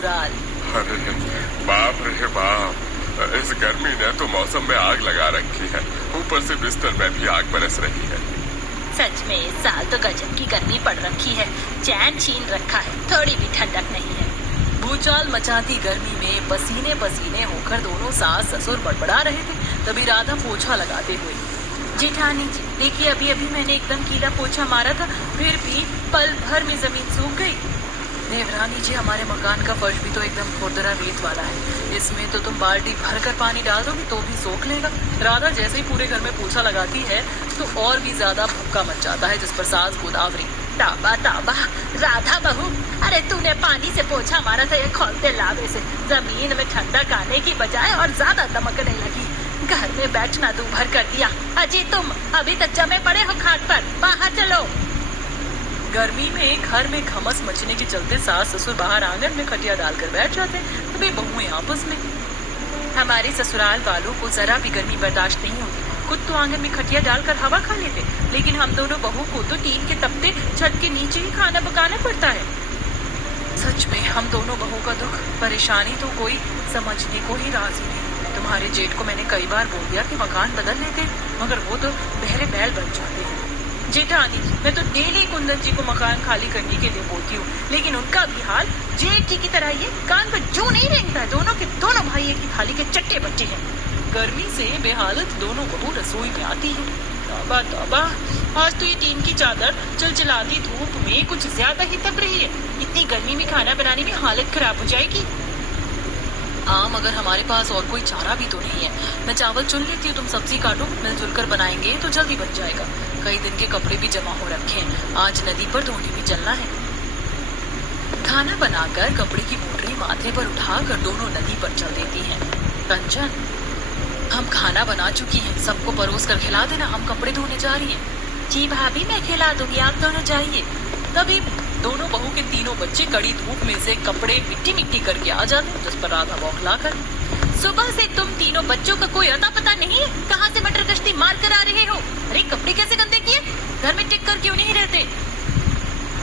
ससुराल। अरे बाप रे बाप, इस गर्मी ने तो मौसम में आग लगा रखी है। ऊपर से बिस्तर में भी आग बरस रही है। सच में इस साल तो गजब की गर्मी पड़ रखी है। चैन छीन रखा है, थोड़ी भी ठंडक नहीं है। भूचाल मचाती गर्मी में पसीने पसीने होकर दोनों सास ससुर बड़बड़ा रहे थे। तभी राधा पोछा लगाते हुए, जेठानी जी देखिए, अभी अभी मैंने एकदम गीला पोछा मारा था, फिर भी पल भर में जमीन सूख गई। देवरानी जी, हमारे मकान का फर्श भी तो एकदम खुरदरा रेत वाला है। इसमें तो तुम बाल्टी भर कर पानी डाल दोगी तो भी सोख लेगा। राधा जैसे ही पूरे घर में पोछा लगाती है तो और भी ज्यादा भक्का मच जाता है, जिस पर सास गोदावरी, ताबा ताबा, राधा बहू, अरे तूने पानी से पोछा मारा था ये खोलते लावे से, जमीन में ठंडक आने की बजाय और ज्यादा दमकने लगी। घर में बैठना दू भर कर दिया। अजी तुम अभी तक जमे पड़े हो खाट पर, बाहर चलो। गर्मी में घर में घमस मचने के चलते सास ससुर बाहर आंगन में खटिया डालकर बैठ जाते। तभी बहुएं आपस में, हमारे ससुराल वालों को जरा भी गर्मी बर्दाश्त नहीं होती। खुद तो आंगन में खटिया डालकर हवा खा लेते, लेकिन हम दोनों बहू को तो टीन के तपते छत के नीचे ही खाना पकाना पड़ता है। सच में हम दोनों बहू का दुख परेशानी तो कोई समझने को ही राजी नहीं। तुम्हारे जेठ को मैंने कई बार बोल दिया कि मकान बदल लेते, मगर वो तो बहरे बैल बन जाते हैं। जेठानी, मैं तो डेली कुंदन जी को मकान खाली करने के लिए बोलती हूँ, लेकिन उनका भी हाल जेठ जी की तरह ही है, कान पर जू नहीं रेंगता। दोनों के दोनों भाई एक ही थाली के चट्टे बच्चे हैं। गर्मी से बेहालत दोनों बहू रसोई में आती है। तौबा तौबा, आज तो ये टीन की चादर चिलचिलाती धूप में कुछ ज्यादा ही तप रही है। इतनी गर्मी में खाना बनाने में हालत खराब हो जाएगी। मगर हमारे पास और कोई चारा भी तो नहीं है। मैं चावल चुन लेती हूँ, तुम सब्जी काटो, मिलजुल कर बनाएंगे तो जल्दी बन जाएगा। कई दिन के कपड़े भी जमा हो रखे हैं, आज नदी पर धोने भी चलना है। खाना बनाकर कपड़े की मोटरी माथे पर उठाकर दोनों नदी पर चल देती हैं। कंचन, हम खाना बना चुकी हैं, सबको परोस कर खिला देना, हम कपड़े धोने जा रही हैं। जी भाभी, मैं खिला दूंगी, आप दोनों जाइए। तभी दोनों बहू के तीनों बच्चे कड़ी धूप में से कपड़े मिट्टी मिट्टी करके आ जाते, जिस पर राधा बौखला कर, सुबह से तुम तीनों बच्चों का कोई अता पता नहीं है, कहाँ से मटर कश्ती मार कर आ रहे हो? अरे कपड़े कैसे गंदे किए? घर में टिक कर क्यों नहीं रहते?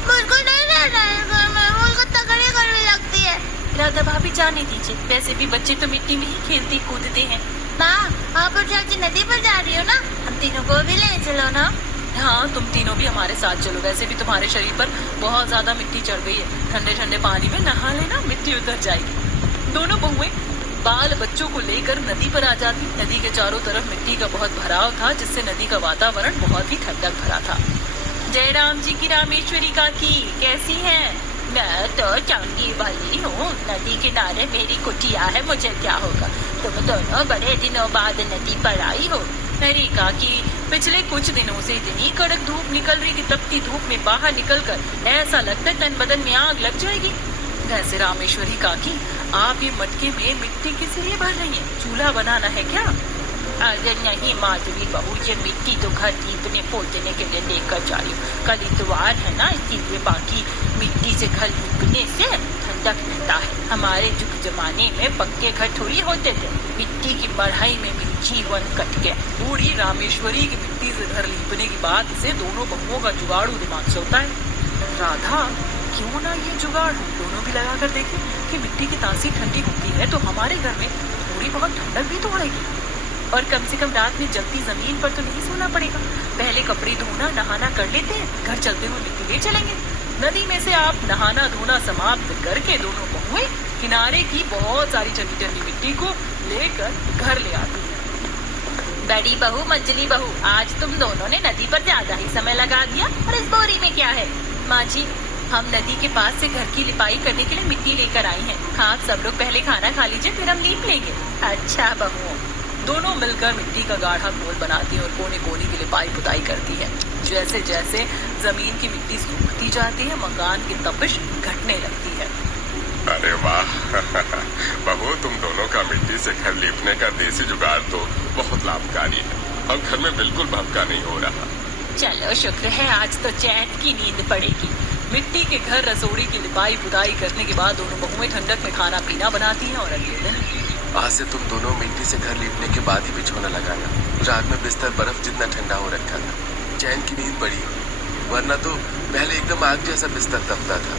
मुझको नहीं रहना है घर में, मुझको तकड़ी करने लगती है। राधा भाभी जाने दीजिए, वैसे भी बच्चे तो मिट्टी में ही खेलते कूदते हैं। माँ, आप और चाची नदी पर जा रही हो ना, हम तीनों को भी ले चलो ना। हाँ, तुम तीनों भी हमारे साथ चलो। वैसे भी तुम्हारे शरीर पर बहुत ज्यादा मिट्टी चढ़ गई है, ठंडे ठंडे पानी में नहा लेना, मिट्टी उतर जाएगी। दोनों बहुएं बाल बच्चों को लेकर नदी पर आ जाती। नदी के चारों तरफ मिट्टी का बहुत भराव था, जिससे नदी का वातावरण बहुत ही ठंडक भरा था। जय राम जी की रामेश्वरी काकी, कैसी हैं? मैं तो चंगी भली हूँ, नदी किनारे मेरी कुटिया है, मुझे क्या होगा। तुम दोनों बड़े दिनों बाद नदी पर आई हो। अरे काकी, पिछले कुछ दिनों से इतनी कड़क धूप निकल रही कि तपती धूप में बाहर निकलकर ऐसा लगता है तन बदन में आग लग जाएगी। वैसे रामेश्वरी काकी, आप ये मटके में मिट्टी किस लिए भर रही हैं? चूल्हा बनाना है क्या? अरे नहीं माधवी बहू, ये मिट्टी तो घर लीपने पोतने के लिए लेकर जा रही हूँ। कल इतवार है ना, इसीलिए। बाकी मिट्टी से घर लीपने से ठंडक मिलता है। हमारे जुग जमाने में पक्के घर थोड़ी होते थे, मिट्टी की बढ़ाई में भी जीवन कट गया। बूढ़ी रामेश्वरी की मिट्टी से घर लीपने की बात से दोनों बहुओं का जुगाड़ू दिमाग चलता है। राधा, क्यों ना ये जुगाड़ दोनों भी लगा कर देखें कि मिट्टी की तासीर ठंडी होती है तो हमारे घर में थोड़ी बहुत ठंडक भी तो आएगी, और कम से कम रात में जलती जमीन पर तो नहीं सोना पड़ेगा। पहले कपड़े धोना नहाना कर लेते हैं, घर चलते हुए मिट्टी ले चलेंगे। नदी में से आप नहाना धोना समाप्त करके दोनों बहुएं किनारे की बहुत सारी ठंडी ठंडी मिट्टी को लेकर घर ले आती हैं। बड़ी बहू, मंजली बहू, आज तुम दोनों ने नदी पर ज्यादा ही समय लगा दिया। और इस बोरी में क्या है? माँ जी, हम नदी के पास से घर की लिपाई करने के लिए मिट्टी लेकर आई हैं। आप सब लोग पहले खाना खा लीजिए, फिर हम लीप लेंगे। अच्छा बहुओं। दोनों मिलकर मिट्टी का गाढ़ा घोल बनाती हैं और कोने कोने की लिपाई पुताई करती है। जैसे जैसे जमीन की मिट्टी सूखती जाती है, मकान की तपिश घटने लगती है। अरे वाह बहू, तुम दोनों का मिट्टी से घर लीपने का देसी जुगाड़ तो बहुत लाभकारी है, और घर में बिल्कुल भपका नहीं हो रहा। चलो शुक्र है, आज तो चैन की नींद पड़ेगी। मिट्टी के घर रसोड़ी की लिपाई पुताई करने के बाद दोनों बहुएं ठंडक में खाना पीना बनाती हैं। और अगले दिन, आज से तुम दोनों मिट्टी से घर लीपने के बाद ही बिछौना लगाना। रात में बिस्तर बर्फ जितना ठंडा हो रखा था, चैन की नींद पड़ी, वरना तो पहले एकदम आग जैसा बिस्तर तपता था।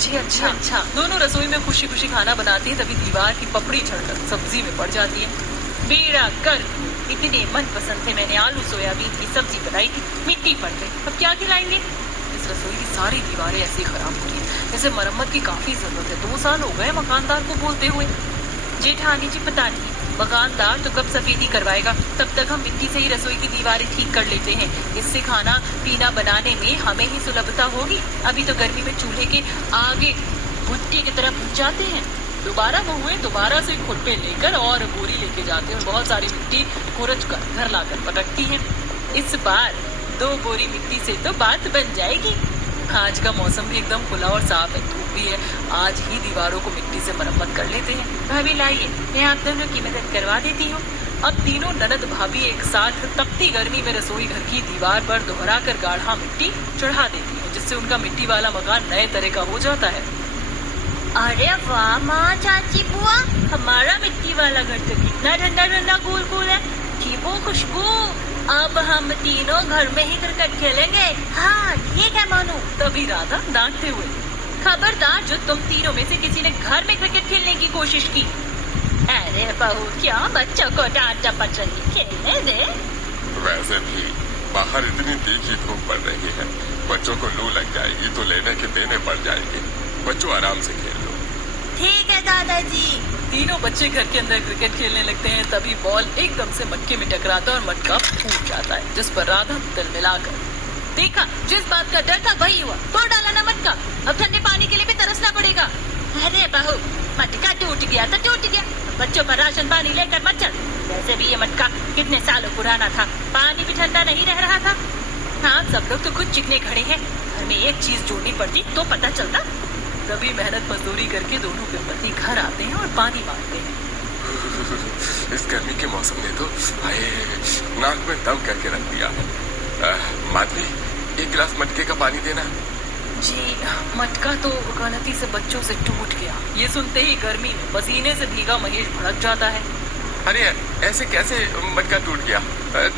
जी अच्छा। दोनों रसोई में खुशी खुशी खाना बनाती हैं, तभी दीवार की पपड़ी चढ़कर सब्जी में पड़ जाती है। बेड़ा कर, इतने मनपसंद थे, मैंने आलू सोयाबीन की सब्जी बनाई थी, मिट्टी पड़ गई, अब क्या खिलाएंगे? इस रसोई की सारी दीवारें ऐसी खराब हो रही है, जैसे मरम्मत की काफी जरूरत है। 2 साल हो गए मकानदार को बोलते हुए। जेठानी जी पता नहीं मकानदार तो कब सफेदी करवाएगा, तब तक हम मिट्टी से ही रसोई की दीवारें ठीक कर लेते हैं। इससे खाना पीना बनाने में हमें ही सुलभता होगी। अभी तो गर्मी में चूल्हे के आगे भुट्टे की तरह भुन जाते हैं। दोबारा बहुएं दोबारा से खुरपे लेकर और बोरी लेके जाते हैं और बहुत सारी मिट्टी खुरच कर घर लाकर पटकती हैं। इस बार 2 बोरी मिट्टी से तो बात बन जाएगी। आज का मौसम भी एकदम खुला और साफ है, धूप भी है। आज ही दीवारों को मिट्टी से मरम्मत कर लेते हैं। भाभी लाइए, मैं आप दोनों की मदद करवा देती हूँ। अब तीनों ननद भाभी एक साथ तपती गर्मी में रसोई घर की दीवार पर दोहराकर गाढ़ा मिट्टी चढ़ा देती है, जिससे उनका मिट्टी वाला मकान नए तरह का हो जाता है। अरे वाह माँ, चाची बुआ, हमारा मिट्टी वाला घर तो कितना ठंडा ठंडा कूल कूल है। वो खुशबू, अब हम तीनों घर में ही क्रिकेट खेलेंगे। हाँ ठीक है मानू। तभी राधा डांटते हुए, खबरदार जो तुम तीनों में से किसी ने घर में क्रिकेट खेलने की कोशिश की। अरे बहू, क्या बच्चों को डांट डपट रही, खेलने दे। वैसे भी बाहर इतनी तीखी धूप पड़ रही है, बच्चों को लू लग जाएगी तो लेने के देने पड़ जाएंगे। बच्चों आराम से खेल लो। ठीक है दादाजी। तीनों बच्चे घर के अंदर क्रिकेट खेलने लगते हैं। तभी बॉल एकदम से मटके में टकराता है और मटका फूट जाता है, जिस पर राधा तिल मिलाकर, देखा, जिस बात का डर था वही हुआ। तोड़ डाला ना मटका, अब ठंडे पानी के लिए भी तरसना पड़ेगा। अरे बहू, मटका टूट गया तो टूट गया, बच्चों पर राशन पानी लेकर मत चल। वैसे भी ये मटका कितने सालों पुराना था, पानी भी ठंडा नहीं रह रहा था। हाँ, सब लोग तो खुद चिकने खड़े हैं, घर में एक चीज जोड़नी पड़ती तो पता चलता। तभी मेहनत मजदूरी करके दोनों के पति घर आते हैं और पानी मांगते हैं। इस गर्मी के मौसम में तो हाय, नाक में दम करके रख दिया है। माधवी, 1 गिलास मटके का पानी देना। जी, मटका तो गलती से बच्चों से टूट गया। ये सुनते ही गर्मी में पसीने से भीगा महेश भड़क जाता है। अरे ऐसे कैसे मटका टूट गया?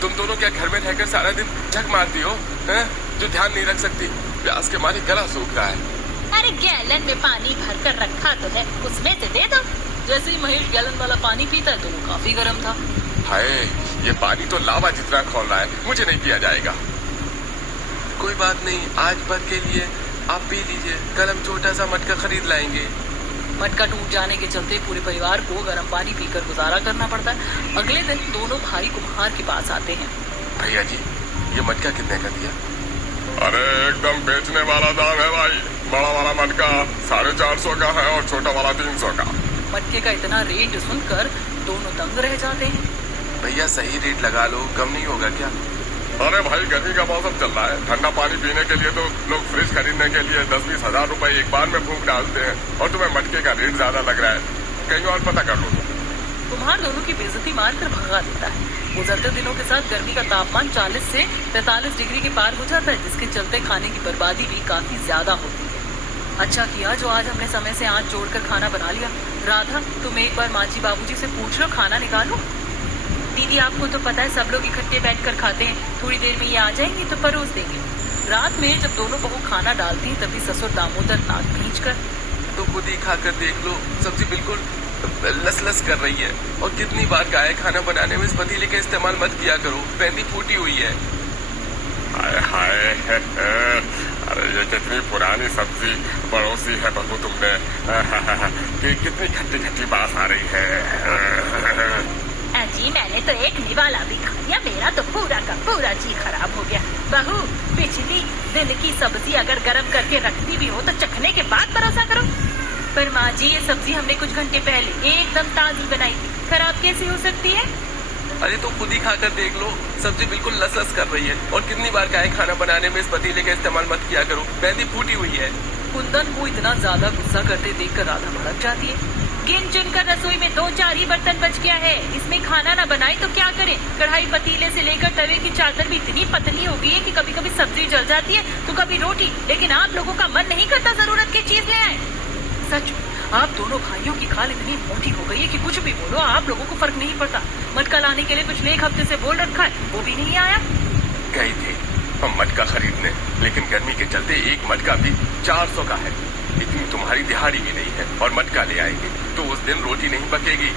तुम दोनों क्या घर में रहकर सारा दिन झक मारती हो, जो ध्यान नहीं रख सकती? प्यास के मारे गला सूख रहा है। अरे गैलन में पानी भर कर रखा तो है, उसमें से दे दो। जैसे ही महेश गैलन वाला पानी पीता है तो वो काफी गर्म था। हाय, ये पानी तो लावा जितना खौल रहा है, मुझे नहीं पिया जाएगा। कोई बात नहीं, आज भर के लिए आप पी लीजिए, कल हम छोटा सा मटका खरीद लाएंगे। मटका टूट जाने के चलते पूरे परिवार को गर्म पानी पीकर गुजारा करना पड़ता है। अगले दिन दोनों भाई कुम्हार के पास आते हैं। भैया जी, ये मटका कितने का दिया? अरे एकदम बेचने वाला दाम है भाई। बड़ा वाला मटका 450 का है और छोटा वाला 300 का। मटके का इतना रेट सुनकर दोनों दंग रह जाते हैं। भैया सही रेट लगा लो, कम नहीं होगा क्या? अरे भाई, गर्मी का मौसम चल रहा है, ठंडा पानी पीने के लिए तो लोग फ्रिज खरीदने के लिए 10-20 हजार रुपए एक बार में फूंक डालते हैं, और तुम्हें मटके का रेट ज्यादा लग रहा है। कहीं और पता कर लो। कुम्हार दोनों की बेइज्जती मारकर भगा देता है। गुजरते दिनों के साथ गर्मी का तापमान 40 से 45 डिग्री के पार हो जाता है, जिसके चलते खाने की बर्बादी भी काफी ज्यादा होती है। अच्छा किया जो आज हमने समय से आंच जोड़कर खाना बना लिया। राधा, तुम एक बार माँ जी बाबूजी से पूछ लो, खाना निकालो। दीदी, आपको तो पता है सब लोग इकट्ठे बैठकर खाते हैं, थोड़ी देर में ये आ जाएंगे तो परोस देंगे। रात में जब दोनों बहू खाना डालती हैं, तभी ससुर दामोदर नाक खींचकर, तो खुद ही खाकर देख लो, सब्जी बिल्कुल लस कर रही है। और कितनी बार कहा है खाना बनाने में इस पतीले का इस्तेमाल मत किया करो, पैंदी फूटी हुई है। हाय हाय, अरे ये कितनी पुरानी सब्जी पड़ोसी है बहू तुमने। कितनी खट्टी खट्टी बात आ रही है। अजी, मैंने तो एक निवाला भी खा लिया, मेरा तो पूरा का पूरा जी खराब हो गया। बहू, पिछली दिन की सब्जी अगर गर्म करके रखती भी हो तो चखने के बाद परोसा करो। पर माँ जी, ये सब्जी हमने कुछ घंटे पहले एकदम ताजी बनाई थी, खराब कैसे हो सकती है? अरे तो खुद ही खाकर देख लो, सब्जी बिल्कुल लस कर रही है। और कितनी बार कहा है खाना बनाने में इस पतीले का इस्तेमाल मत किया करो, पैंदी फूटी हुई है। कुंदन को इतना ज्यादा गुस्सा करते देखकर राधा भड़क जाती है। गिन चुन कर रसोई में 2-4 ही बर्तन बच गया है, इसमें खाना ना बनाए तो क्या करें? कढ़ाई पतीले से लेकर तवे की चादर भी इतनी पतली हो गई है कि कभी कभी सब्जी जल जाती है तो कभी रोटी, लेकिन आप लोगों का मन नहीं करता जरूरत की चीज ले आए। सच में आप दोनों भाइयों की खाल इतनी मोटी हो गई है कि कुछ भी बोलो आप लोगों को फर्क नहीं पड़ता। मटका लाने के लिए पिछले 1 हफ्ते से बोल रखा है, वो भी नहीं आया। गए थे हम मटका खरीदने, लेकिन गर्मी के चलते एक मटका भी 400 का है। इतनी तुम्हारी दिहाड़ी भी नहीं है और मटका ले आएंगे तो उस दिन रोटी नहीं पकेगी।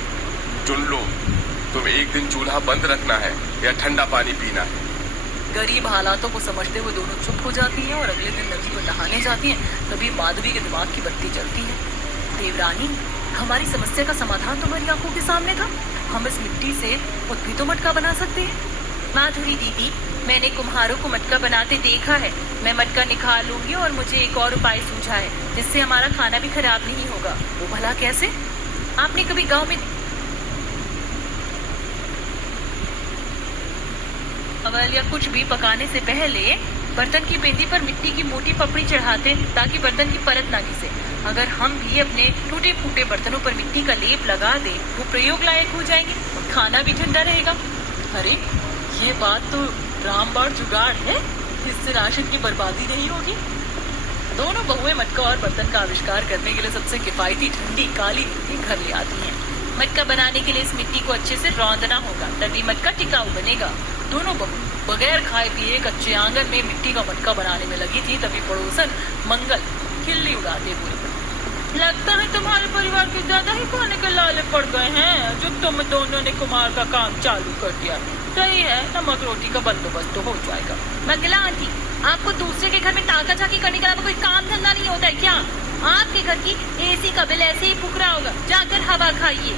चुन लो, तुम्हें एक दिन चूल्हा बंद रखना है या ठंडा पानी पीना है। गरीब हालातों को समझते हुए दोनों चुप हो जाती हैं और अगले दिन नदी पर नहाने जाती हैं। तभी माधवी के दिमाग की बत्ती जलती है। देवरानी, हमारी समस्या का समाधान तुम्हारी आंखों के सामने था। हम इस मिट्टी से खुद भी तो मटका बना सकते हैं। माधुरी दीदी, मैंने कुम्हारों को मटका बनाते देखा है। मैं मटका निकाल लूंगी और मुझे एक और उपाय सूझा है जिससे हमारा खाना भी खराब नहीं होगा। वो भला कैसे? आपने कभी गांव में अवल या कुछ भी पकाने से पहले बर्तन की पेंदी पर मिट्टी की मोटी पपड़ी चढ़ाते ताकि बर्तन की परत ना घिसे। अगर हम भी अपने टूटे फूटे बर्तनों पर मिट्टी का लेप लगा दे वो प्रयोग लायक हो जाएंगे और खाना भी ठंडा रहेगा। अरे, ये बात तो रामबाण जुगाड़ है। इससे राशन की बर्बादी नहीं होगी। दोनों बहुएं मटका और बर्तन का आविष्कार करने के लिए सबसे किफायती ठंडी काली मिट्टी घर ले आती हैं। मटका बनाने के लिए इस मिट्टी को अच्छे से रौंदना होगा तभी मटका टिकाऊ बनेगा। दोनों बहू बगैर खाए पिए कच्चे आंगन में मिट्टी का मटका बनाने में लगी थी। तभी पड़ोसन मंगल खिल्ली उड़ाते हुए, लगता है तुम्हारे परिवार के ज्यादा ही खाने के लाले पड़ गए हैं जो तुम दोनों ने कुमार का काम चालू कर दिया। सही है, नमक रोटी का बंदोबस्त तो हो जाएगा। मंगला आंटी, आपको दूसरे के घर में ताका झाकी करने के अलावा कोई काम धंधा नहीं होता है क्या? आपके घर की एसी का बिल ऐसे ही फूक रहा होगा, जाकर हवा खाइए।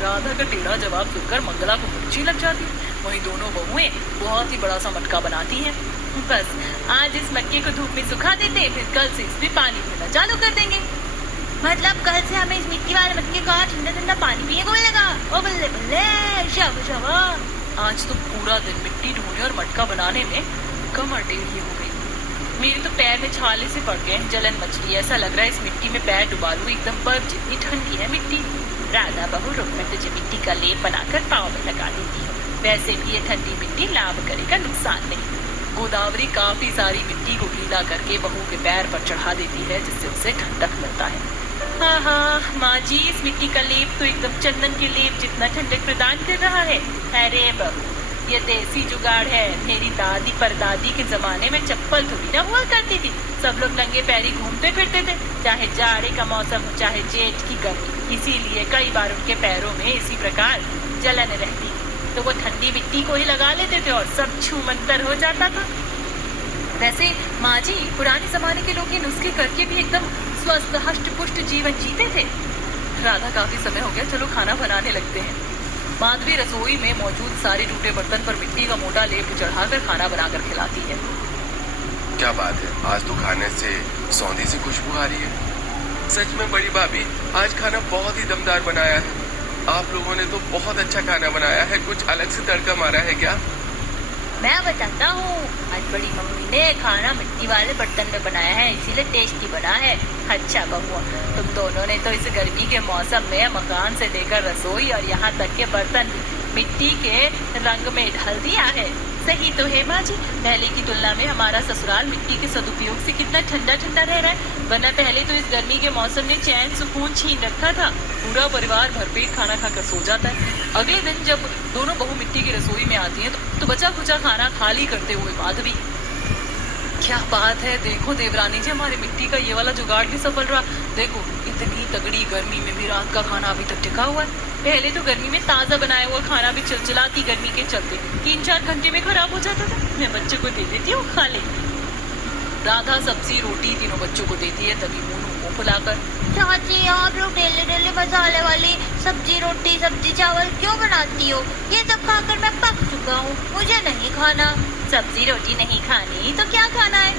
राधा का टेढ़ा जवाब सुनकर मंगला को मिर्ची लग जाती है। वहीं दोनों बहुएं बहुत ही बड़ा सा मटका बनाती हैं। बस आज इस मटके को धूप में सुखा देते, फिर कल से इसमें पानी भरना चालू कर देंगे। मतलब कल से हमें इस मिट्टी वाले मटके का ठंडा ठंडा पानी पिए को मिलेगा। ओ बल्ले बल्ले, शाबाश शाबाश। आज तो पूरा दिन मिट्टी ढूंढने और मटका बनाने में कमर टेढ़ी हो गई। मेरे तो पैर में छाले से पड़ गए, जलन मच रही है। ऐसा लग रहा है इस मिट्टी में पैर डुबा लूं, एकदम बर्फ जितनी ठंडी है मिट्टी। राधा बहू, रुक, मैं तुझे मिट्टी का लेप बनाकर पाँव में लगा देती हूँ। वैसे भी ये ठंडी मिट्टी लाभ करेगा, नुकसान नहीं। गोदावरी काफी सारी मिट्टी को गीला करके बहू के पैर पर चढ़ा देती है जिससे उसे ठंडक मिलता है। हाँ हाँ माँ जी, इस मिट्टी का लेप तो एकदम चंदन के लेप जितना ठंडक प्रदान कर रहा है। अरे बहू, ये देसी जुगाड़ है। मेरी दादी परदादी के जमाने में चप्पल थोड़ी ना हुआ करती थी। सब लोग नंगे पैरी घूमते फिरते थे, चाहे जाड़े का मौसम हो चाहे जेठ की गर्मी। इसीलिए कई बार उनके पैरों में इसी प्रकार जलन रहती थी, तो वो ठंडी मिट्टी को ही लगा लेते थे और सब छूमंतर हो जाता था। वैसे माँ जी, पुराने जमाने के लोग ये नुस्खे करके भी एकदम स्वस्थ हष्ट पुष्ट जीवन जीते थे। राधा, काफी समय हो गया, चलो खाना बनाने लगते हैं। माधवी रसोई में मौजूद सारे टूटे बर्तन पर मिट्टी का मोटा लेप चढ़ाकर खाना बनाकर खिलाती है। क्या बात है, आज तो खाने से सौंधी सी खुशबू आ रही है। सच में बड़ी भाभी, आज खाना बहुत ही दमदार बनाया है। आप लोगों ने तो बहुत अच्छा खाना बनाया है। कुछ अलग से तड़का मारा है क्या? मैं बताता हूँ, आज बड़ी मम्मी ने खाना मिट्टी वाले बर्तन में बनाया है, इसीलिए टेस्टी बना है। अच्छा बहुआ, तुम दोनों ने तो इस गर्मी के मौसम में मकान से लेकर रसोई और यहाँ तक के बर्तन मिट्टी के रंग में ढल दिया है। सही तो है माँ जी, पहले की तुलना में हमारा ससुराल मिट्टी के सदुपयोग से कितना ठंडा ठंडा रह रहा है। वरना पहले तो इस गर्मी के मौसम ने चैन सुकून छीन रखा था। पूरा परिवार भरपेट खाना खाकर सो जाता है। अगले दिन जब दोनों बहू मिट्टी की रसोई में आती हैं तो बचा खुचा खाना खाली करते हुए माधवी, क्या बात है, देखो देवरानी जी, हमारी मिट्टी का ये वाला जुगाड़ भी सफल रहा। देखो, इतनी तगड़ी गर्मी में भी रात का खाना अभी तक टिका हुआ है। पहले तो गर्मी में ताजा बनाया हुआ खाना भी चिलचिलाती गर्मी के चलते 3-4 घंटे में खराब हो जाता था। मैं बच्चे को दे देती हूँ, खा ले। राधा सब्जी रोटी तीनों बच्चों को देती है। तभी मुंह फुलाकर, चाची, आप लोग डेली डेली मसाले वाली सब्जी रोटी सब्जी चावल क्यों बनाती हो? ये सब खाकर मैं पक चुका हूँ, मुझे नहीं खाना। सब्जी रोटी नहीं खानी तो क्या खाना है?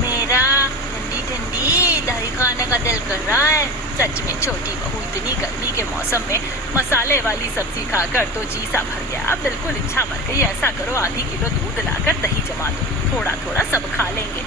मेरा ठंडी ठंडी दही खाने का दिल कर रहा है। सच में छोटी बहू, इतनी गर्मी के मौसम में मसाले वाली सब्जी खाकर तो जी सा भर गया। अब बिल्कुल इच्छा मर गई। ऐसा करो, आधी किलो दूध लाकर दही जमा दो, थोड़ा थोड़ा सब खा लेंगे।